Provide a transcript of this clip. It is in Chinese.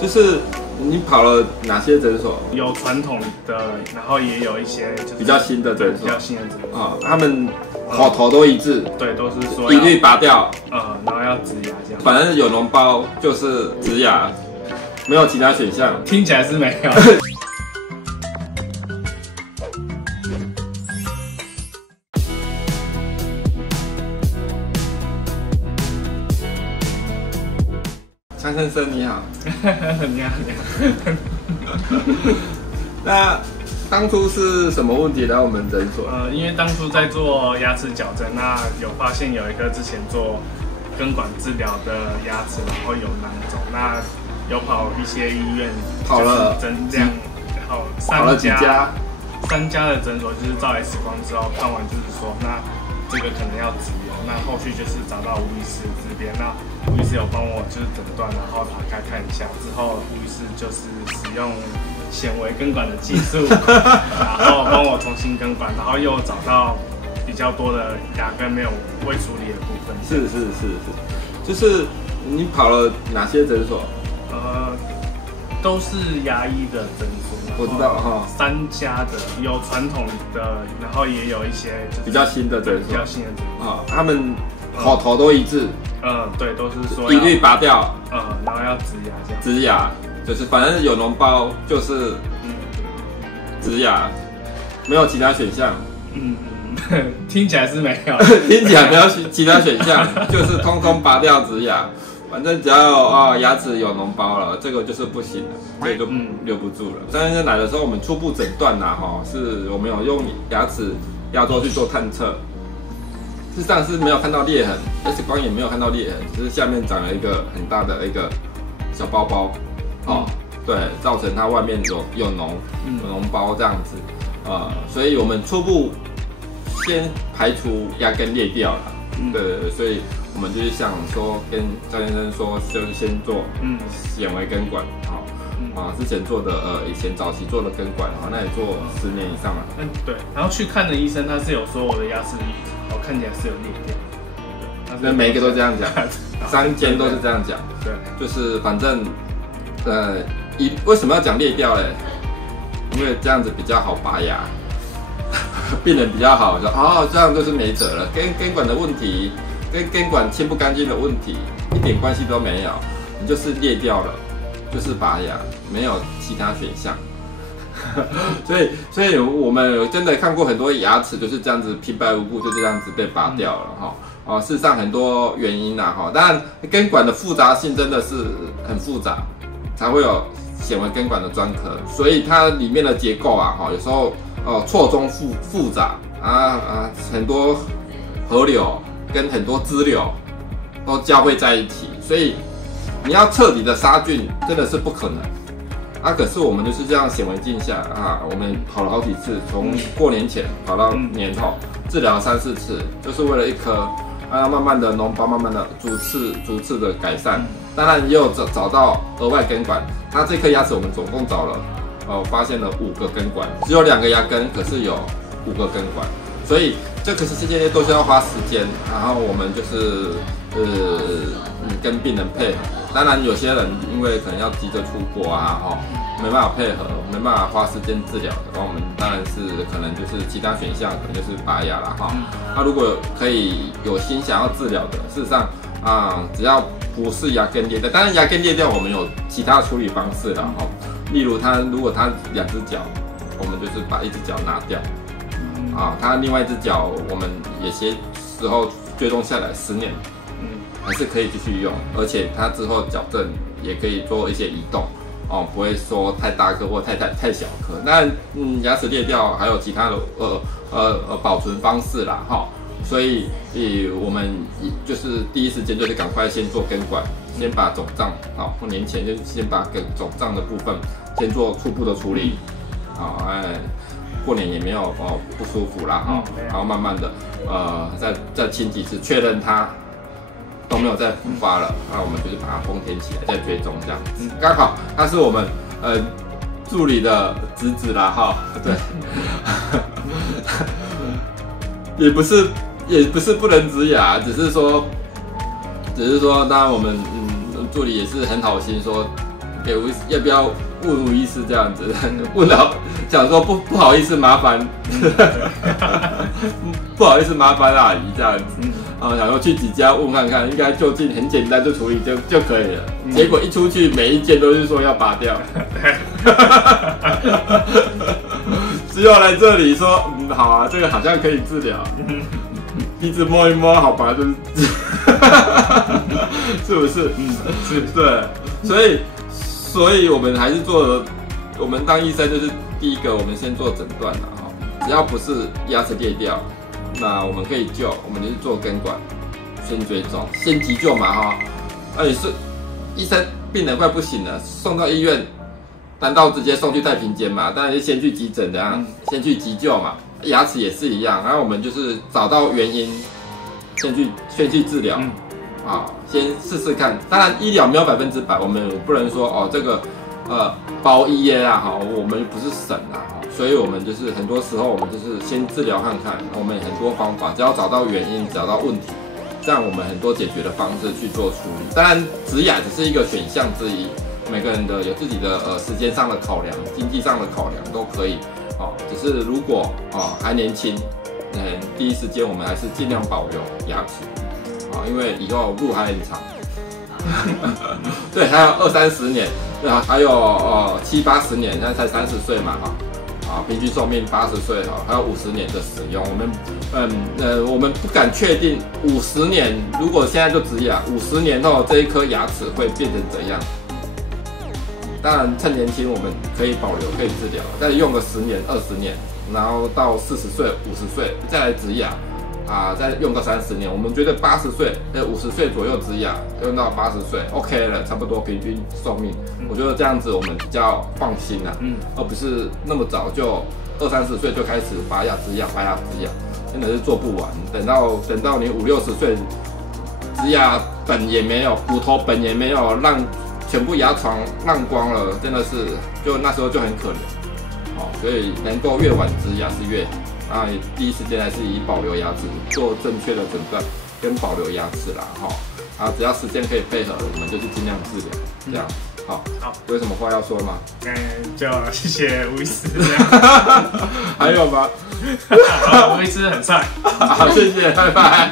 就是你跑了哪些诊所？有传统的，然后也有一些就是比较新的诊所，比较新的诊所啊，他们口头都一致，对，都是说一律拔掉，然后要植牙这样。反正有脓包就是植牙，没有其他选项。听起来是没有。张先生你好，你好，你好。那当初是什么问题来我们诊所？因为当初在做牙齿矫正，那有发现有一个之前做根管治疗的牙齿，然后有囊肿，那有跑一些医院，跑了诊量，然后跑了几家，3家的诊所就是照 X 光之后看完就是说，那这个可能要植牙，那后续就是找到吴医师这边，那吴医师有帮我就是诊断，然后打开看一下之后，吴医师就是使用显微根管的技术，然后帮我重新根管，然后又找到比较多的牙根没有未处理的部分。是，就是你跑了哪些诊所？都是牙医的诊所。我知道哈，3家的有传统的，然后也有一些就是比较新的诊所，比较新的诊所啊，他们口头都一致，对，都是说一律拔掉，然后要植牙这样。植牙就是反正有脓包就是植牙，没有其他选项。听起来是没有，听起来没有其他选项，就是通通拔掉植牙。反正只要牙齿有脓包了，这个就是不行了，所以就留不住了。张先生来的时候，我们初步诊断是我们有用牙齿压缩去做探测，事实上是没有看到裂痕 ，X 光也没有看到裂痕，只是下面长了一个很大的一个小包包，对，造成它外面有脓包这样子，所以我们初步先排除牙根裂掉了，对，所以我们就是想说跟张先生说，就是先做显微根管，之前做的以前早期做的根管，那也做10年以上了。对，然后去看的医生他是有说我的牙齿看起来是有裂掉，那每一个都这样讲，3间都是这样讲，对，就是反正为什么要讲裂掉嘞？因为这样子比较好拔牙，病人比较好说这样就是没辙了，跟根管的问题。跟根管清不干净的问题一点关系都没有，你就是裂掉了，就是拔牙，没有其他选项。所以我们真的看过很多牙齿就是这样子平白无故就这样子被拔掉了事实上很多原因当然根管的复杂性真的是很复杂，才会有显微根管的专科，所以它里面的结构有时候错综复杂很多河流。跟很多支流都交汇在一起，所以你要彻底的杀菌真的是不可能可是我们就是这样显微镜下我们跑了好几次，从过年前跑到年后，治疗3、4次，就是为了一颗慢慢的脓包慢慢的逐次的改善。当然也有找到额外根管，它这颗牙齿我们总共找了发现了5个根管，只有2个牙根，可是有5个根管，所以这些都需要花时间，然后我们就是跟病人配合。当然有些人因为可能要急着出国没办法配合，没办法花时间治疗的，然后我们当然是可能就是其他选项，可能就是拔牙啦那如果可以有心想要治疗的，事实上只要不是牙根裂掉，当然牙根裂掉我们有其他处理方式啦例如如果他2只脚，我们就是把1只脚拿掉。他另外1只脚，我们有些时候追踪下来10年，还是可以继续用，而且它之后矫正也可以做一些移动，不会说太大颗或太小颗。那牙齿裂掉还有其他的保存方式啦，所以我们就是第一时间就是赶快先做根管，先把肿胀，年前就先把肿胀的部分先做初步的处理，过年也没有不舒服啦然后慢慢的再清几次，确认它都没有再复发了，那我们就是把它封填起来，再追踪这样子。刚好他是我们助理的侄子啦对，也不是不能植牙，只是说当然我们助理也是很好心说给吴医师要不要问吴医师这样子，问到想说不好意思麻烦，不好意思麻烦阿姨这样子。想说去几家问看看，应该就近很简单就处理就可以了。结果一出去，每一间都是说要拔掉，只有来这里说，好啊，这个好像可以治疗，一直摸一摸，好吧，就是，是不是？是，对，所以我们还是我们当医生就是第一个，我们先做诊断啦，只要不是牙齿裂掉。那我们可以救，我们就是做根管，先追踪，先急救嘛哈。而且是医生，病人快不行了，送到医院，难道直接送去太平间嘛？当然是先去急诊的啊，先去急救嘛。牙齿也是一样，然后我们就是找到原因，先去治疗，先试试看。当然医疗没有100%，我们不能说这个包医业啊，我们不是神啊。所以我们就是很多时候，我们就是先治疗看看，我们很多方法，只要找到原因，找到问题，这样我们很多解决的方式去做处理。当然，植牙只是一个选项之一，每个人的有自己的时间上的考量、经济上的考量都可以。只是如果还年轻，第一时间我们还是尽量保留牙齿，因为以后路还很长。对，还有20-30年，对啊，还有70-80年，现在才30岁嘛，平均寿命80岁还有50年的使用。我们不敢确定50年，如果现在就植牙，50年后这一颗牙齿会变成怎样？当然趁年轻我们可以保留，可以治疗，再用个10年、20年，然后到40岁、50岁再来植牙。再用个30年，我们觉得80岁、50岁左右植牙，用到80岁 OK 了，差不多平均寿命。我觉得这样子我们比较放心啦，而不是那么早就20-30岁就开始拔牙植牙，真的是做不完。等到你50-60岁，植牙本也没有，骨头本也没有，全部牙床烂光了，真的是就那时候就很可怜。所以能够越晚植牙是越好。第一时间还是以保留牙齿做正确的诊断跟保留牙齿啦，只要时间可以配合，我们就是尽量治疗，这样。好，有什么话要说吗？就谢谢吴医师。还有吗？吴医师很帅。好，谢谢，拜拜。